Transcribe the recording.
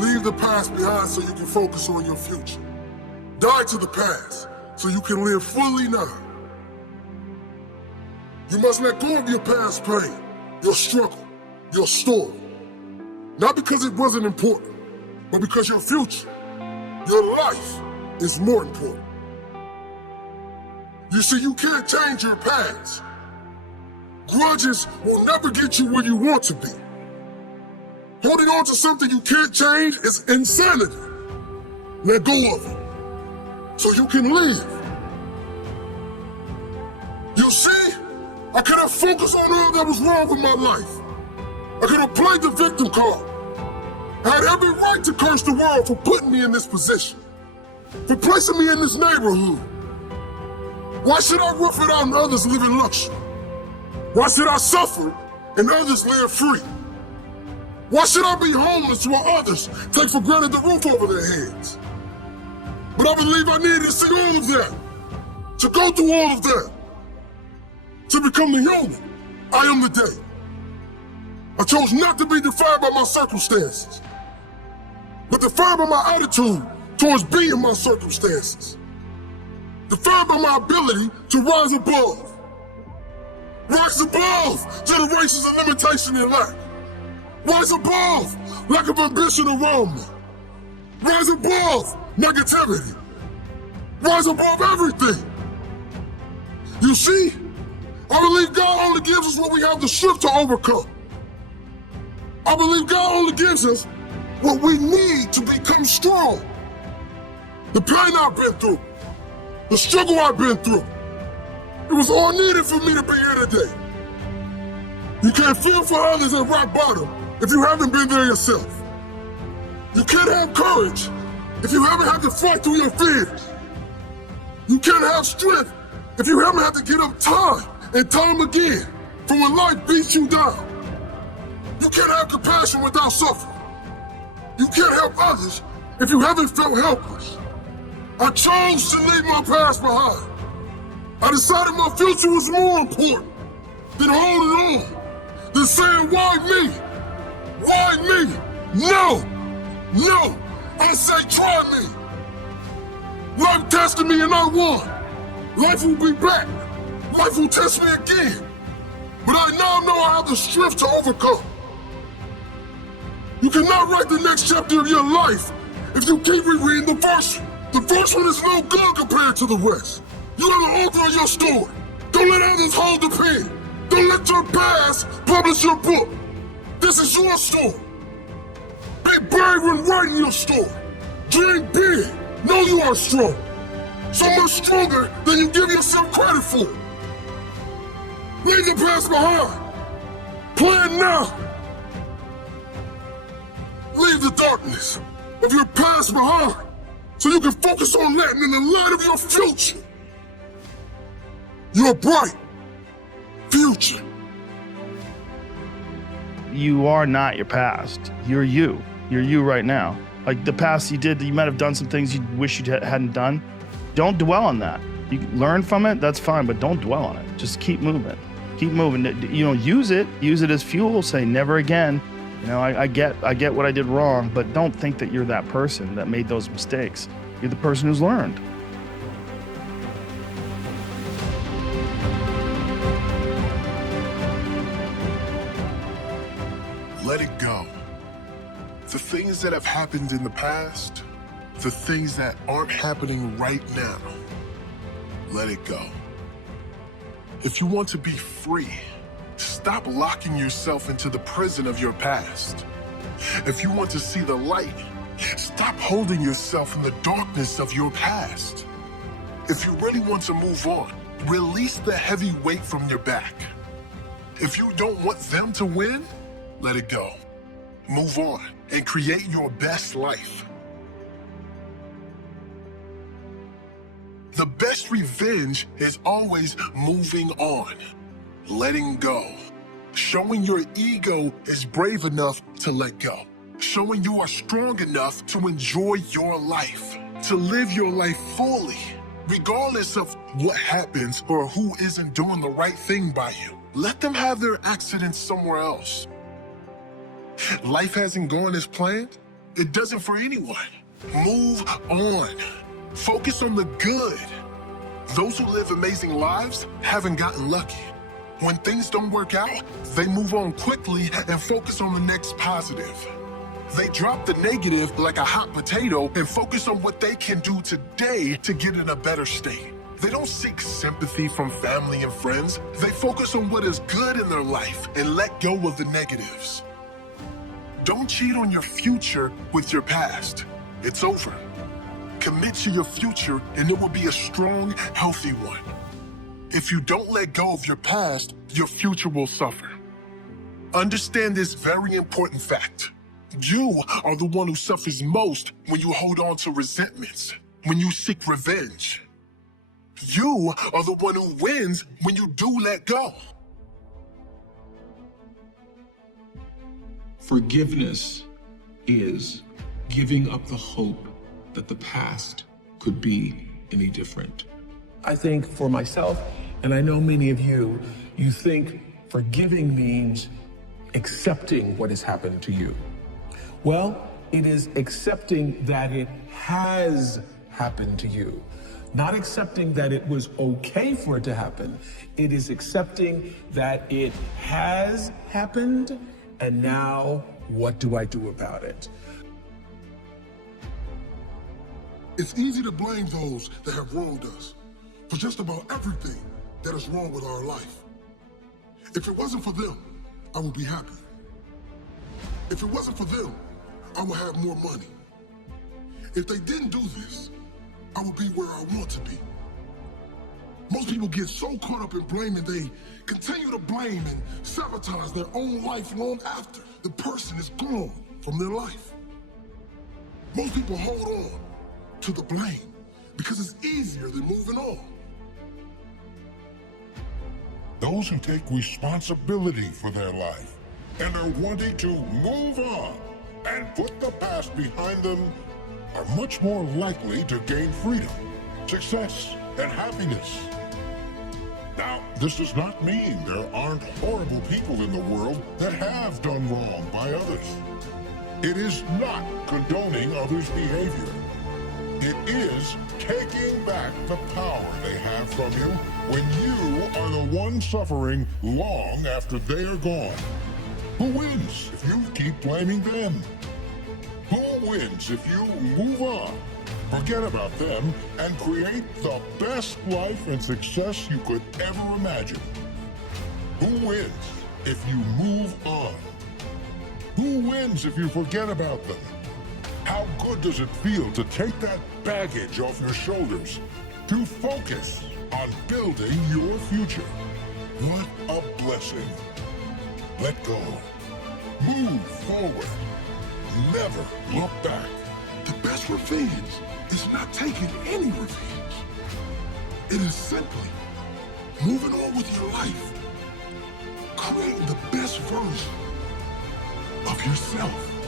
Leave the past behind so you can focus on your future. Die to the past so you can live fully now. You must let go of your past pain, your struggle, your story. Not because it wasn't important, but because your future, your life, is more important. You see, you can't change your past. Grudges will never get you where you want to be. Holding on to something you can't change is insanity. Let go of it so you can live. You see, I could have focused on all that was wrong with my life. I could have played the victim card. I had every right to curse the world for putting me in this position, for placing me in this neighborhood. Why should I rough it out and others live in luxury? Why should I suffer and others live free? Why should I be homeless while others take for granted the roof over their heads? But I believe I needed to see all of that, to go through all of that, to become the human I am today. I chose not to be defined by my circumstances, but defined by my attitude towards being my circumstances. Defined by my ability to rise above. Rise above generations of limitation and lack. Rise above lack of ambition around me. Rise above negativity. Rise above everything. You see, I believe God only gives us what we have the strength to overcome. I believe God only gives us what we need to become strong. The pain I've been through, the struggle I've been through, it was all needed for me to be here today. You can't feel for others at rock bottom if you haven't been there yourself. You can't have courage if you haven't had to fight through your fears. You can't have strength if you haven't had to get up time and time again from when life beats you down. You can't have compassion without suffering. You can't help others if you haven't felt helpless. I chose to leave my past behind. I decided my future was more important than holding on, than saying, why me? Why me? No, no, I say try me. Life tested me and I won. Life will be back. Life will test me again. But I now know I have the strength to overcome. You cannot write the next chapter of your life if you keep rereading the first one. The first one is no good compared to the rest. You are the author of your story. Don't let others hold the pen. Don't let your past publish your book. This is your story. Be brave when writing your story. Dream big. Know you are strong. So much stronger than you give yourself credit for. Leave the past behind. Plan now. Leave the darkness of your past behind so you can focus on letting in the light of your future. Your bright future. You are not your past. You're you. You're you right now. Like the past you did, you might have done some things you wish you hadn't done. Don't dwell on that. You learn from it, that's fine, but don't dwell on it. Just keep moving. Keep moving. You know, use it as fuel. Say never again. You know, I get what I did wrong, but don't think that you're that person that made those mistakes. You're the person who's learned. Let it go. The things that have happened in the past, the things that aren't happening right now, let it go. If you want to be free, stop locking yourself into the prison of your past. If you want to see the light, stop holding yourself in the darkness of your past. If you really want to move on, release the heavy weight from your back. If you don't want them to win, let it go. Move on and create your best life. The best revenge is always moving on, letting go. Showing your ego is brave enough to let go. Showing you are strong enough to enjoy your life, to live your life fully, regardless of what happens or who isn't doing the right thing by you. Let them have their accidents somewhere else. Life hasn't gone as planned. It doesn't for anyone. Move on. Focus on the good. Those who live amazing lives haven't gotten lucky. When things don't work out, they move on quickly and focus on the next positive. They drop the negative like a hot potato and focus on what they can do today to get in a better state. They don't seek sympathy from family and friends. They focus on what is good in their life and let go of the negatives. Don't cheat on your future with your past. It's over. Commit to your future and it will be a strong, healthy one. If you don't let go of your past, your future will suffer. Understand this very important fact. You are the one who suffers most when you hold on to resentments, when you seek revenge. You are the one who wins when you do let go. Forgiveness is giving up the hope that the past could be any different. I think for myself, and I know many of you, you think forgiving means accepting what has happened to you. Well, it is accepting that it has happened to you. Not accepting that it was okay for it to happen. It is accepting that it has happened, and now what do I do about it? It's easy to blame those that have wronged us for just about everything that is wrong with our life. If it wasn't for them, I would be happy. If it wasn't for them, I would have more money. If they didn't do this, I would be where I want to be. Most people get so caught up in blaming, they continue to blame and sabotage their own life long after the person is gone from their life. Most people hold on to the blame because it's easier than moving on. Those who take responsibility for their life and are wanting to move on and put the past behind them are much more likely to gain freedom, success, and happiness. Now, this does not mean there aren't horrible people in the world that have done wrong by others. It is not condoning others' behavior. It is taking back the power they have from you when you are the one suffering long after they are gone. Who wins if you keep blaming them? Who wins if you move on, forget about them, and create the best life and success you could ever imagine? Who wins if you move on? Who wins if you forget about them? How good does it feel to take that baggage off your shoulders, to focus on building your future? What a blessing. Let go. Move forward. Never look back. The best revenge is not taking any revenge. It is simply moving on with your life, creating the best version of yourself.